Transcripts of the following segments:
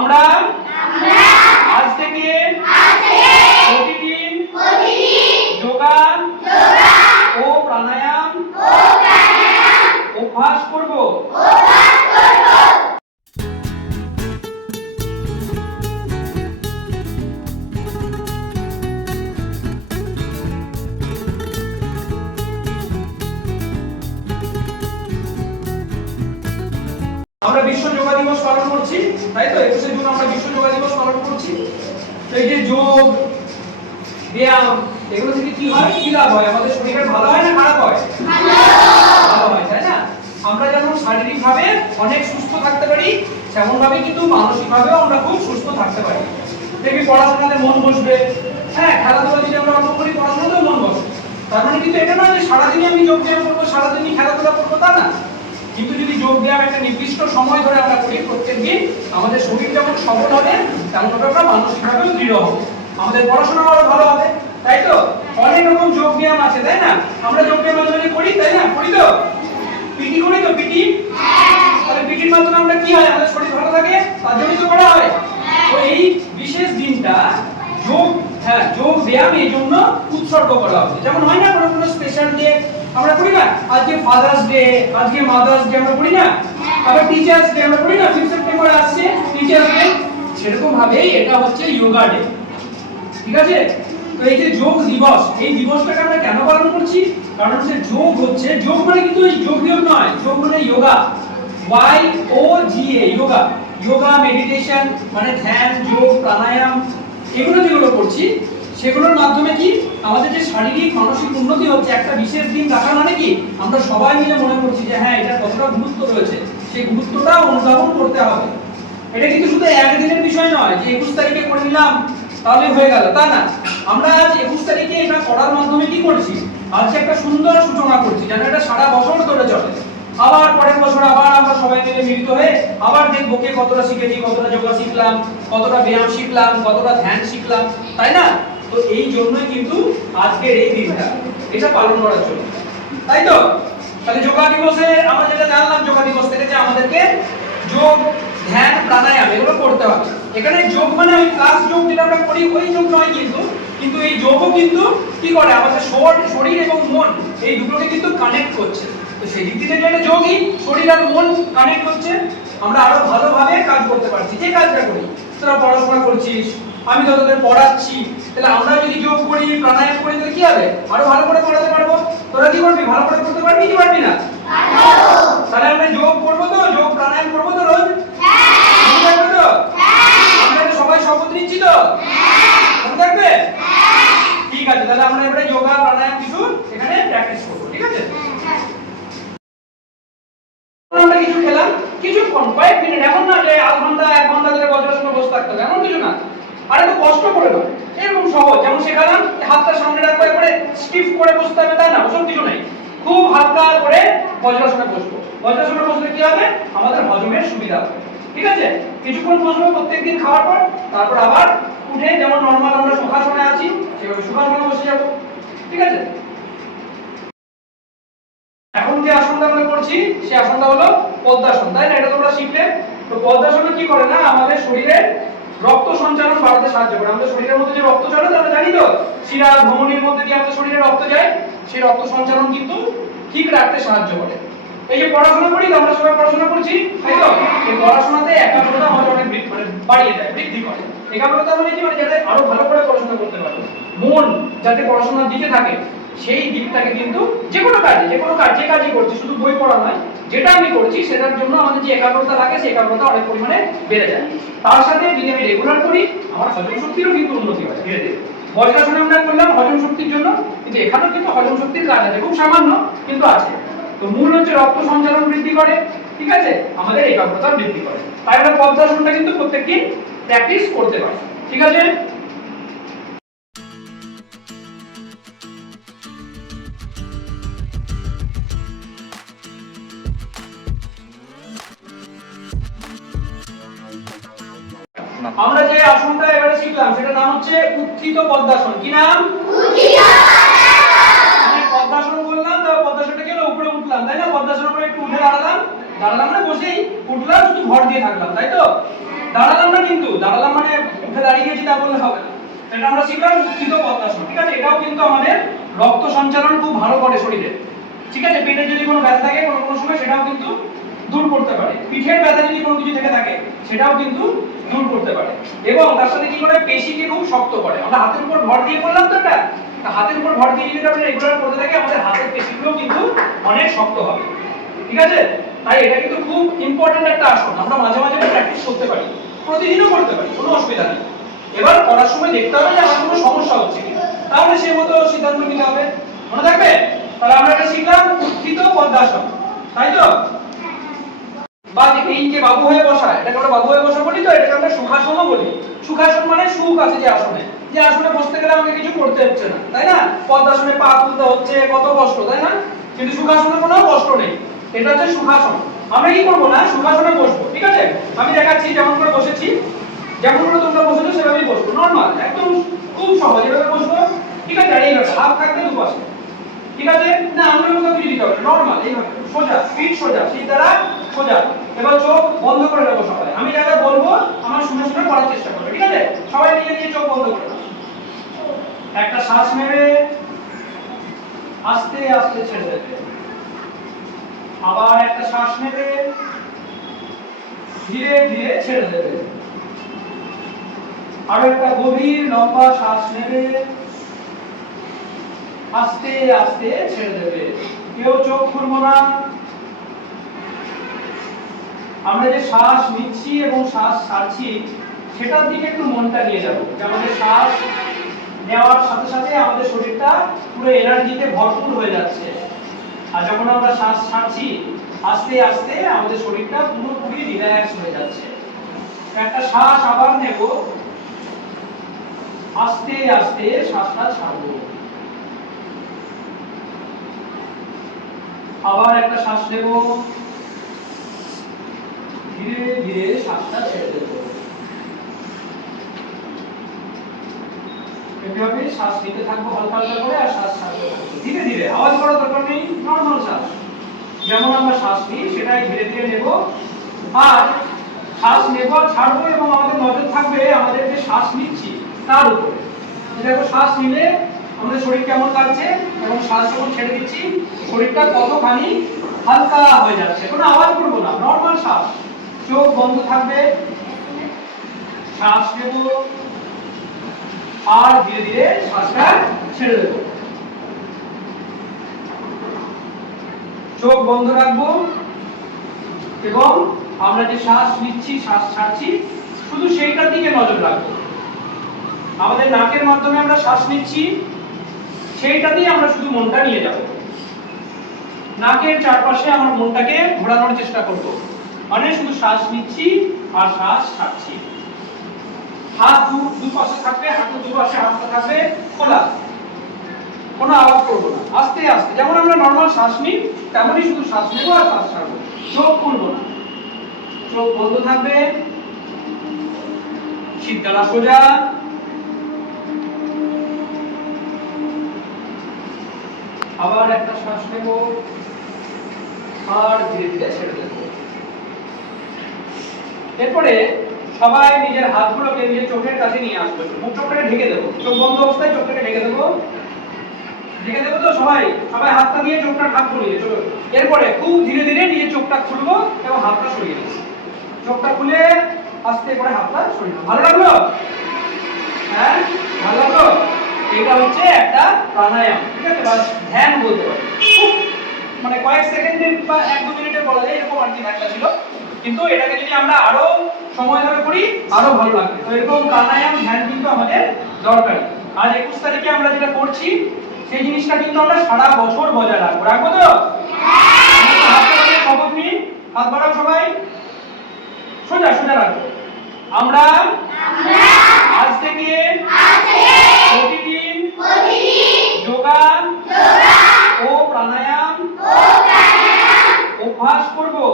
আমরা আজ থেকে প্রতিদিন যোগা ও প্রাণায়াম অভ্যাস করব। আমরা বিশ্ব যোগা দিবস পালন করছি, তাই তো 21শে জুন আমরা বিশ্ব যোগা দিবস পালন করছি। এই যে যোগ ব্যায়াম এগুলো থেকে কি হয়, কি লাভ হয়, আমাদের শরীরের ভালো হয় না খারাপ হয়? ভালো হয়, তাই না? আমরা যেমন শারীরিকভাবে অনেক সুস্থ থাকতে পারি, তেমন ভাবে কিন্তু মানসিকভাবেও আমরা খুব সুস্থ থাকতে পারি। দেখবি পড়াশোনাতে মন বসবে, হ্যাঁ খেলাধুলা যদি আমরা অল্প করি পড়াশোনাতেও মন বসবে। তার মানে কিন্তু এটা নয় যে সারাদিনই আমি যোগ ব্যায়াম করবো, সারাদিনই খেলাধুলা করবো, তা না। কিন্তু যদি যোগ ব্যায়াম একটা নির্দিষ্ট সময় ধরে আমরা করি প্রত্যেকদিন, আমাদের শরীর যেমন সবল হবে তেমন ভাবে আমরা মানসিকভাবেও দৃঢ় হব, আমাদের পড়াশোনা আরো ভালো হবে, তাই তো? অনেক রকম যোগ ব্যায়াম আছে, তাই না? আমরা যোগ ব্যায়াম করি, তাই না? করি তো? পিটি করি তো? পিটি, তাহলে পিটির মাধ্যমে আমরা কি হয়, আমাদের শরীর ভালো থাকে, তার জন্যই তো করা হয়। তো এই বিশেষ দিনটা যোগ যোগ ব্যায়াম এই জন্য উৎসর্গ করা হবে। যেমন হয় না কোনো স্পেশাল ডে আমরা করি না, আজকে ফাদার্স ডে, আজকে মাদার্স ডে আমরা করি না, আবার টিচার্স ডে আমরা করি না, 5 সেপ্টেম্বর আসছে টিচার্স ডে, সেরকম ভাবেই এটা হচ্ছে যোগা ডে, ঠিক আছে? তো এই যে যোগ দিবস, এই দিবসটাকে আমরা কেন পালন করছি? কারণ হচ্ছে যোগ হচ্ছে, যোগ মানে কিন্তু যোগ বিয়োগ নয়, যোগ মানে যোগা, YOGA, যোগা। যোগা মেডিটেশন মানে ধ্যান, যোগ, প্রাণায়াম এগুলো যেগুলো করছি সেগুলোর মাধ্যমে কি আমাদের যে শারীরিক মানসিক উন্নতি হচ্ছে। একটা বিশেষ দিন রাখা মানে কি আমরা সবাই মিলে মনে করছি যে হ্যাঁ এটা কতটা গুরুত্ব রয়েছে, সেই গুরুত্বটা অনুধাবন করতে হবে। এটা কিন্তু শুধু একদিনের বিষয় নয় যে 21 তারিখে করে নিলাম তাহলে হয়ে গেল, তা না। আমরা আজ 21 তারিখে এটা করার মাধ্যমে কি করছি, আজকে একটা সুন্দর সূচনা করছি যেন এটা সারা বছর ধরে চলে। আবার পরের বছর আবার আমরা সবাই মিলে মিলিত হয়ে আবার দেখবো কে কতটা শিখেছি, কতটা যোগা শিখলাম, কতটা ব্যায়াম শিখলাম, কতটা ধ্যান শিখলাম, তাই না? তো এই জন্যই কিন্তু আজকের এই দিনটা, এটা পালন করার জন্য, তাই তো? তাহলে যোগা দিবসে আমরা যেটা জানলাম, যোগা দিবস থেকে যে আমাদেরকে যোগ, ধ্যান, প্রাণায়াম এগুলো করতে হবে। এখানে যোগ মানে ওই ক্লাস যোগ যেটা আমরা করি ওই যোগ নয়, কিন্তু এই যোগও কিন্তু কি করে আমাদের শরীর এবং মন এই দুটোকে কিন্তু কানেক্ট করছে। তো সেই দিক থেকে এটা যোগই, শরীর আর মন কানেক্ট হচ্ছে, আমরা আরো ভালোভাবে কাজ করতে পারছি। যে কাজটা করি, তোরা পড়াশোনা করছিস, আমি তো তোদের পড়াচ্ছি, তাহলে আমরা যদি যোগ করি, প্রাণায়াম করি, তাহলে কি হবে, আরো ভালো করে পড়াতে পারবো। তোরা কি করবি, ভালো করে পড়তে পারবি কি পারবি না? তাহলে আমরা যোগ করবো তো, যোগ প্রাণায়াম করবো তো রোজ? হ্যাঁ তো? আমরা সবাই শপথ নিচ্ছি তো? মনে থাকবে? ঠিক আছে, তাহলে আমরা এবারে যোগা প্রাণায়াম কিছু এখানে প্র্যাকটিস করবো, ঠিক আছে? আমরা কিছু খেলাম কিছুক্ষণ, কয়েক মিনিট, এমন না যে আধ ঘন্টা 1 ঘন্টা ধরে বজ্রাসনে বসে থাকতে হবে, এমন কিছু না। আর এত কষ্ট করে না, এরকম সহজ, যেমন শেখালাম হাতটা সামনে রাখবো, করে স্টিফ করে বসতে হবে, তাই না? ওসব কিছু নেই, খুব হালকা করে বজ্রাসনে বসবো। বজ্রাসনে বসলে কি হবে, আমাদের হজমের সুবিধা হবে, ঠিক আছে? কিছুক্ষণ বসবো প্রত্যেকদিন খাওয়ার পর, তারপর আবার উঠে যেমন নরমাল আমরা সুখাসনে আছি সেভাবে সুখাসনে বসে যাবো, ঠিক আছে? এখন যে আসনটা আমরা করছি সেই আসনটা হলো পদ্মাসন, তাই না? এটা তোমরা শিখলে। তো পদ্মাসনে কি করে না, আমাদের শরীরে রক্ত সঞ্চালন বাড়াতে সাহায্য করে। আমাদের শরীরের মধ্যে যে রক্ত চলে আমরা জানি তো, শিরা ধমনীর মধ্যে দিয়ে আমাদের শরীরে রক্ত যায়, সেই রক্ত সঞ্চালন কিন্তু ঠিক রাখতে সাহায্য করে। এই যে পড়াশোনা করি, আমরা সবাই পড়াশোনা করছি, তাই তো? এই পড়াশোনাতে একাগ্রতা আমাদের অনেক বাড়িয়ে দেয়, বৃদ্ধি করে। একাগ্রতা মানে কি, মানে যাতে আরো ভালো করে পড়াশোনা করতে পারো, মন যাতে পড়াশোনার দিকে থাকে, সেই দিকটাকে কিন্তু যে কোনো কাজ, যে কাজই করছি, শুধু বই পড়া নয়, যেটা আমি করছি সেটার জন্য আমাদের যে একাগ্রতা লাগে সেই একাগ্রতা অনেক পরিমাণে বেড়ে যায়। তার সাথে যদি আমি রেগুলার করি, আমার হজম শক্তিরও কিন্তু উন্নতি হয় ধীরে ধীরে। বজ্রাসনে আমরা করলাম হজম শক্তির জন্য, কিন্তু এখানেও কিন্তু হজম শক্তির কাজ আছে, খুব সামান্য কিন্তু আছে। তো মূল হচ্ছে রক্ত সঞ্চালন বৃদ্ধি করে, ঠিক আছে, আমাদের একাগ্রতা বৃদ্ধি করে। তাই আমরা পদ্মাসনটা কিন্তু প্রত্যেকদিন প্র্যাকটিস করতে পারি, ঠিক আছে? আমরা যে আসনটা এবারে শিখলাম সেটার নাম হচ্ছে উত্থিত পদ্মাসন। কি নাম? উত্থিত পদ্মাসন। মানে পদ্মাসন বললাম, তারপর পদ্মাসনটা গেল উপরে উঠলাম, তাই না? পদ্মাসনের পরে একটু উঠে দাঁড়ালাম, দাঁড়ালাম মানে বসেই উঠলাম, শুধু ভর দিয়ে থাকলাম, তাই তো? দাঁড়ালাম না, কিন্তু দাঁড়ালাম মানে উঠে দাঁড়িয়ে গেছি তা বললে হবে না। এটা আমরা শিখলাম উত্থিত পদ্মাসন, ঠিক আছে? এটাও কিন্তু আমাদের রক্ত সঞ্চালন খুব ভালো করে শরীরে, ঠিক আছে? পেটে যদি কোনো ব্যথা থাকে কোনো কোনো সময় সেটাও কিন্তু দূর করতে পারে। পিঠের ব্যথা যদি কোনো কিছু থেকে থাকে সেটাও কিন্তু দূর করতে পারে। এবং তার সাথে কি করে, পেশিকে খুব শক্ত করে। আমরা হাতের উপর ভর দিয়ে করলাম তো, এটা হাতের উপর ভর দিয়ে যদি আমরা রেগুলার করতে থাকি আমাদের হাতের পেশিগুলো কিন্তু অনেক শক্ত হবে, ঠিক আছে? তাই এটা কিন্তু খুব ইম্পর্টেন্ট একটা আসন। আমরা মাঝে মাঝে প্র্যাকটিস করতে পারি, প্রতিদিনও করতে পারি, কোনো অসুবিধা নেই। এবার করার সময় দেখতে হবে যে আমার কোনো সমস্যা হচ্ছে কিনা, তাহলে সেই মতো সিদ্ধান্ত নিতে হবে। মনে থাকবে? তাহলে আমরা এটা শিখলাম উত্থিত পদ্মাসন, তাই তো? বা এই যে বাবু হয়ে বসা, এটাকে আমরা বাবু হয়ে বসা বলি, তো এটাকে আমরা সুখাসনও বলি। সুখাসন মানে সুখ আছে যে আসনে, যে আসনে বসতে গেলে আমাকে কিছু করতে হচ্ছে না, তাই না? পদ্মাসনে পা তুলতে হচ্ছে, কত কষ্ট, তাই না? কিন্তু সুখাসনে কোনো কষ্ট নেই, এটা হচ্ছে সুখাসন। আমরা কি করব না, সুখাসনে বসবো, ঠিক আছে? আমি দেখাচ্ছি যেমন করে বসেছি, যেমন করে তোমরা বসেছো সেভাবেই বসবো, নরমাল একদম খুব সহজ এভাবে বসবো, ঠিক আছে? আর এইভাবে হাত থাকবে দুপাশে, ঠিক আছে? না আঙুলের মতো কিছু দিতে হবে না, নরমাল এইভাবে সোজা, পিঠ সোজা, সিট দ্বারা সোজা। এবার চোখ বন্ধ করে নেবো সবাই, আমি যা যা বলবো আমার শুনে শুনে করার চেষ্টা করবে, ঠিক আছে? সবাই নিজে নিজে চোখ বন্ধ করে নাও। একটা শ্বাস নেবে, আস্তে আস্তে ছেড়ে দেবে। আবার একটা শ্বাস নেবে, ধীরে ধীরে ছেড়ে দেবে। আর একটা গভীর লম্বা শ্বাস নেবে, আস্তে আস্তে ছেড়ে দেবে। কেউ চোখ খুলবো না। আমরা যে শ্বাস নিচ্ছি এবং শ্বাস ছাড়ছি সেটার দিকে একটু মনটা নিয়ে যাব, যে আমাদের শ্বাস নেওয়ার সাথে সাথে আমাদের শরীরটা পুরো এনার্জিতে ভরপুর হয়ে যাচ্ছে, আর যখন আমরা শ্বাস ছাড়ছি আস্তে আস্তে আমাদের শরীরটা পুরোপুরি রিল্যাক্স হয়ে যাচ্ছে। একটা শ্বাস আবার নেব, আস্তে আস্তে শ্বাসটা ছাড়বো। আবার একটা শ্বাস নেব, ধীরে ধীরে শ্বাসটা ছেড়ে দেব। এভাবে শ্বাস নিতে থাকবো হালকা হালকা করে, আর শ্বাস ছাড়তে থাকবো ধীরে ধীরে। আওয়াজ করার দরকার নেই, নরমাল শ্বাস যেমন আমরা শ্বাস নিই সেটাই ধীরে ধীরে নেব। আর শ্বাস নেব আর ছাড়বো, এবং আমাদের নজর থাকবে আমাদের যে শ্বাস নিচ্ছি তার উপরে। দেখো শ্বাস নিলে আমাদের শরীর কেমন লাগছে, এবং শ্বাস যখন ছেড়ে দিচ্ছি শরীরটা কতখানি হালকা হয়ে যাচ্ছে। কোনো আওয়াজ করবো না, নরমাল শ্বাস, চোখ বন্ধ থাকবে, শ্বাস নেব আর ধীরে ধীরে শ্বাসটা ছেড়ে দেব। চোখ বন্ধ রাখবো এবং আমরা যে শ্বাস নিচ্ছি শ্বাস ছাড়ছি শুধু সেইটার দিকে নজর রাখবো। আমাদের নাকের মাধ্যমে আমরা শ্বাস নিচ্ছি, সেইটাতেই আমরা শুধু মনটা নিয়ে যাব। নাকের চারপাশে আমার মনটাকে ঘোরানোর চেষ্টা করব, মানে শুধু শ্বাস নিচ্ছি আর শ্বাস ছাড়ছি। হাত দুপাশে থাকবে, হাতের দুপাশে হাতটা থাকবে খোলা, কোনো আওয়াজ করবো না। আস্তে আস্তে যেমন আমরা নরমাল শ্বাস নিই তেমনই শুধু শ্বাস নেব আর শ্বাস ছাড়বো। চোখ খুলবো না, চোখ বন্ধ থাকবে, সিদ্ধারা সোজা। আবার একটা শ্বাস নেব আর ধীরে ধীরে ছেড়ে দেব। এরপরে সবাই নিজের হাতগুলোকে নিজের চোখের কাছে নিয়ে আসবে, মুখ চোখটাকে ঢেকে দেবো, চোখ বন্ধ অবস্থায় চোখটাকে ঢেকে দেবো। ঢেকে দেবো তো সবাই, সবাই হাতটা দিয়ে চোখটা ঢাকবো নিয়ে। এরপরে খুব ধীরে ধীরে নিজের চোখটা খুলবো এবং হাতটা সরিয়ে দেবো। চোখটা খুলে আস্তে করে হাতটা সরিয়ে দেবো। ভালো লাগলো? হ্যাঁ ভালো লাগলো? এটা হচ্ছে একটা প্রাণায়াম, ঠিক আছে? বা ধ্যান বলতে পারি। মানে কয়েক সেকেন্ডের বা 1-2 মিনিটের বলা যায় এরকম আর কি ধ্যানটা ছিল, কিন্তু এটাকে যদি আমরা আরো সময় ধরে করি আরো ভালো লাগবে। তো এরকম প্রাণায়াম ধ্যান কিন্তু আমাদের দরকারি। আজ 21 তারিখে আমরা যেটা করছি সেই জিনিসটা কিন্তু আমরা সারা বছর বজায় রাখবো। রাখবো তো? হ্যাঁ। শপথ নিই, হাত বাড়াও সবাই, সোজা সোজা রাখবো। আমরা আজ থেকে প্রতিদিন যোগা ও প্রাণায়াম অভ্যাস করবো।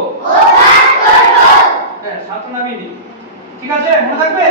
হ্যাঁ, সাত নামই, ঠিক আছে? মনে থাকবে?